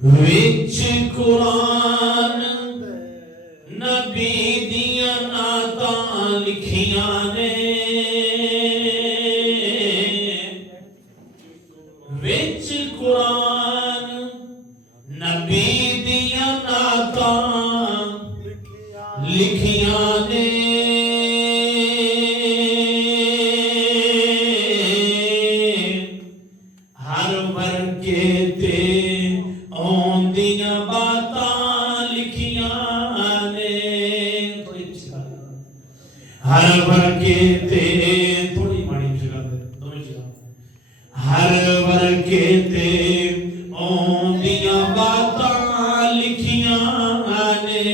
विच कुरान नबी दियां नातां लिखियां ने, विच कुरान नबी दियां नातां लिखियां ने। हर वर्गे ते औंदियां बातां लिखियां ने। हर वर्गे ते थोड़ी माड़ी जगह दोनों जगह हर वर्गे ते औंदियां बातां लिखियां ने।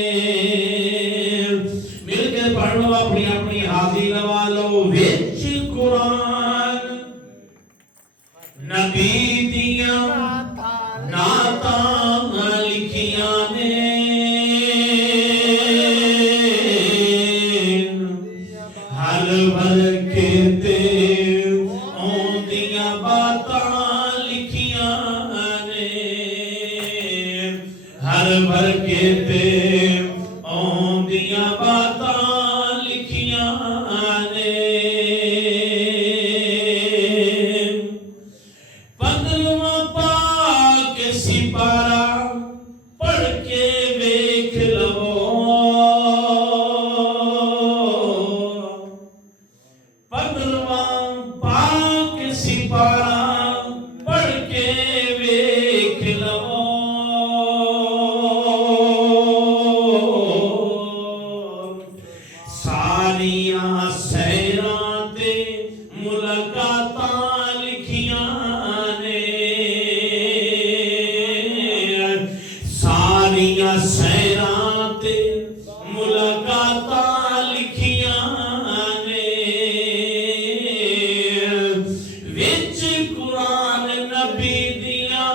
मिलकर पढ़ लो, अपनी अपनी हाजिरी लगा लो। विच कुरान नबी दियां नातां लिखियां ने। हर वर्गे ते औंदियां बातां लिखियां ने। हर वर्गे ते औंदियां बातां लिखियां ने। 15वां पाक सिपारा पढ़ के वेख लवो। 15वां पाक सिपारा पढ़ के वेख लवो। सारियां सैरां ते मुलाकातां लिखियां ने। सारियां सैरां ते मुलाकातां लिखियां ने। विच कुरान नबी दियां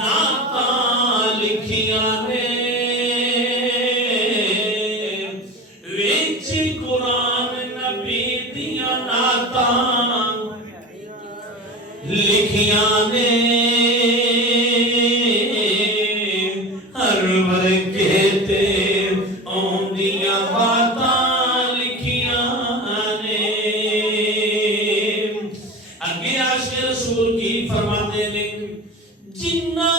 नातां लिखियां ने। विच कुरान नबी दियां नातां लिखियां ने। हर वर्गे ते औंदियां बातां लिखियां ने। अगे आशिक़ रसूल की फरमाते ने, जिन्ना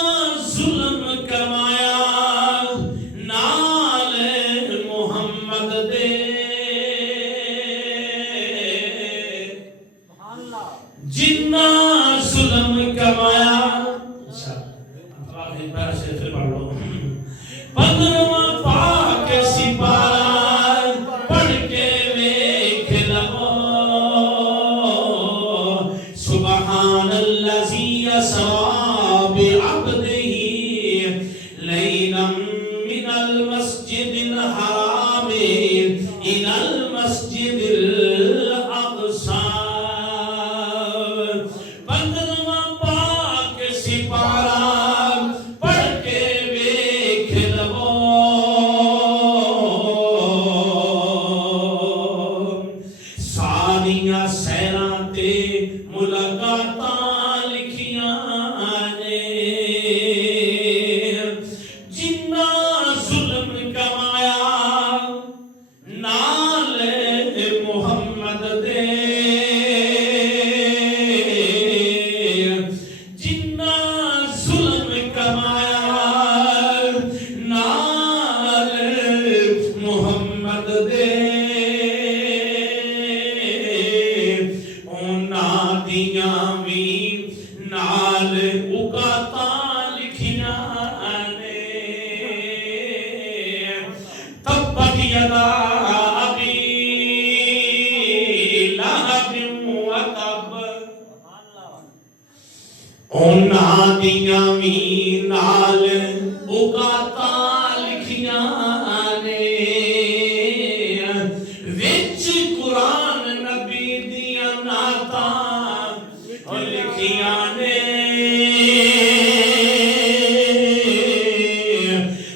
जुल्म कमाया नाल मुहम्मद दे। जिन्ना जुल्म कमाया, फिर पढ़ लो। 15वां पाक सिपारा पढ़ के वेख लवो। सुबहानल्लज़ी असरा बिअब्दिही लैलन मिनल मस्जिदिल हराम इलल मस्जिदिल अक़सा। 15वां पाक सिपारा पढ़ के वेख लवो। सारियां सैरां ते मुलाकातां लिखियां ने। जिन्ना जुल्म कमाया नाल मुहम्मद दे। जिन्ना जुल्म कमाया नाल मुहम्मद दे। उन्हां दियां भी नाल उकातां लिखियां ने। तब्बत यदा अबी लहब व तब। उन्हां दियां भी नाल उकातां लिखियां ने। विच कुरान नबी दियां नातां लिखियां ने।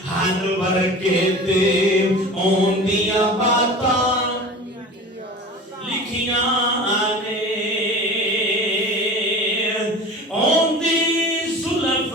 हर वर्गे ते औंदियां बातां लिखियां ने। औंदी सुलफ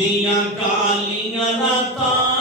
ਦੀਆਂ ਕਾਲੀਆਂ ਰਾਤਾਂ